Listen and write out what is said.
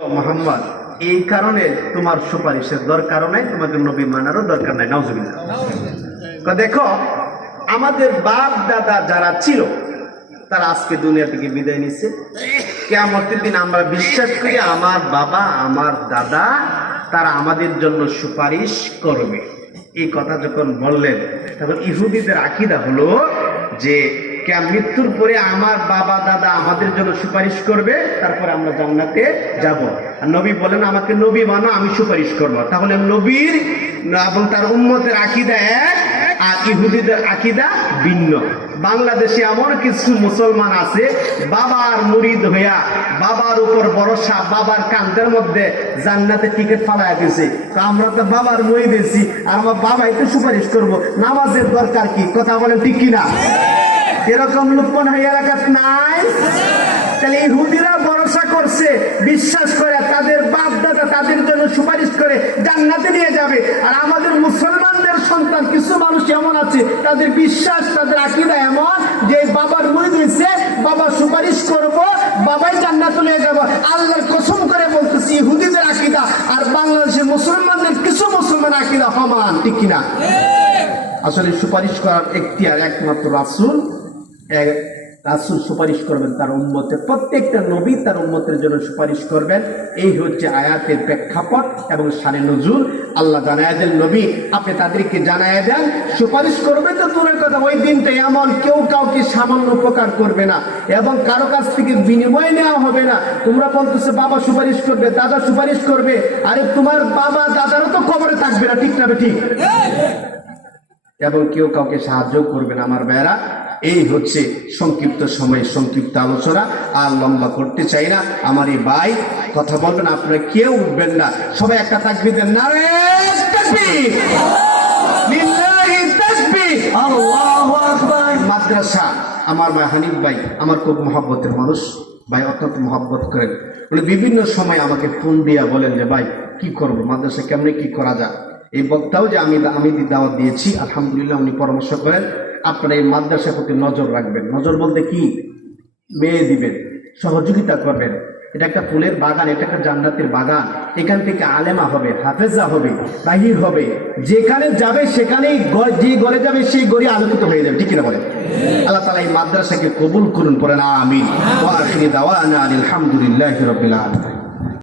মোহাম্মদ, এই কারণে তোমার সুপারিশের দরকার নাই তোমাকে নবী মানারও দরকার নাই, নাউজুবিল্লাহ। তো দেখো, আমাদের বাপ দাদা যারা ছিল, তারা আজকে দুনিয়া থেকে বিদায় নিচ্ছে কেমতের দিন আমরা বিশ্বাস করি আমার বাবা, আমার দাদা, তারা আমাদের জন্য সুপারিশ করবে। এই কথা যখন বললেন, তখন ইহুদিদের আকিদা হলো যে মৃত্যুর পরে আমার বাবা, দাদা আমাদের জন্য সুপারিশ করবে, তারপরে আমরা জান্নাতে যাব। আর নবী বলেন, আমাকে নবী মানো আমি সুপারিশ করব। তাহলে নবীর এবং তার উম্মতের আকিদা এক, আর ইহুদিদের আকিদা ভিন্ন। বাংলাদেশে এমন কিছু মুসলমান আছে, বাবার মুরিদ হইয়া বাবার উপর ভরসা, বাবার কান্দের মধ্যে জান্নাতে টিকিট ফালাইয়া দিছে তো আমরা তো বাবার মুড়ি দিয়েছি আর আমার বাবাই তো সুপারিশ করব। নামাজের দরকার কি? কথা বলেন ঠিক কিনা? এরকম লুপ্পন হয়ে এলাকাত নাই। তাহলে ইহুদিরা ভরসা করছে বিশ্বাস করে তাদের বাপ দাদা তাদের জন্য সুপারিশ করে জান্নাতে নিয়ে যাবে। আর আমাদের মুসলমানদের সন্তান কিছু মানুষ এমন আছে তাদের বিশ্বাস তাদের আকিদা এমন যে বাবার মুড়ি দিয়েছে বাবা সুপারিশ করব বাবাই জান্নাতে নিয়ে যাব। আল্লাহর কসম করে বলতেছি ইহুদিদের আকিদা আর বাংলাদেশের মুসলমানদের কিছু মুসলমান আকিদা সমান ঠিক কিনা? আসলে সুপারিশ করার একটি আর একমাত্র রাসুল রাসুল সুপারিশ করবেন তার উম্মতের প্রত্যেকটা নবী তার উম্মতের জন্য সুপারিশ করবেন। এই হচ্ছে আয়াতের প্রেক্ষাপট এবং সারে নজরুল আল্লাহ জানায় দেন, নবী, আপনি তাদেরকে জানায় দেন, সুপারিশ করবে তো দূরের কথা। ওই দিনটা এমন, কেউ কাউকে সামান্য উপকার করবে না এবং কারও কাছ থেকে বিনিময় নেওয়া হবে না। তোমরা বলতেছে, বাবা সুপারিশ করবে, দাদা সুপারিশ করবে। আরে, তোমার বাবা, দাদারও তো কবরে থাকবে না, ঠিক না ঠিক? এবং কেউ কাউকে সাহায্য করবেন আমার বেড়া এই হচ্ছে সংক্ষিপ্ত সময়ে সংক্ষিপ্ত আলোচনা। আর লম্বা করতে চাই না। আমার এই ভাই কথা বলবেন আপনারা কেউ উঠবেন না। সবাই একটা থাকবে দেন আকবার! মাদ্রাসা আমার ভাই হানিফ ভাই আমার খুব মহাব্বতের মানুষ। ভাই অত্যন্ত মহাব্বত করেন। উনি বিভিন্ন সময় আমাকে ফোন দিয়া বলেন যে ভাই কি করব? মাদ্রাসা কেমনে কি করা যায়? এই বক্তাও যে আমি আমি দাওয়াত দিয়েছি, আলহামদুলিল্লাহ উনি পরামর্শ করেন, আপনারা এই মাদ্রাসার প্রতি নজর রাখবেন। নজর বলতে কি? মেয়ে দিবেন, সহযোগিতা করবেন। এটা একটা ফুলের বাগান, এটা একটা জান্নাতের বাগান। এখান থেকে আলেমা হবে, হাফেজা হবে, বাহির হবে। যেখানে যাবে, সেখানেই যে গড়ে যাবে, সেই গড়ে আলোকিত হয়ে যাবে। ঠিক কিনা বলেন? আল্লাহ তালা এই মাদ্রাসাকে কবুল করুন, পড়েন, আমিন। আলহামদুলিল্লাহি রাব্বিল আলামিন।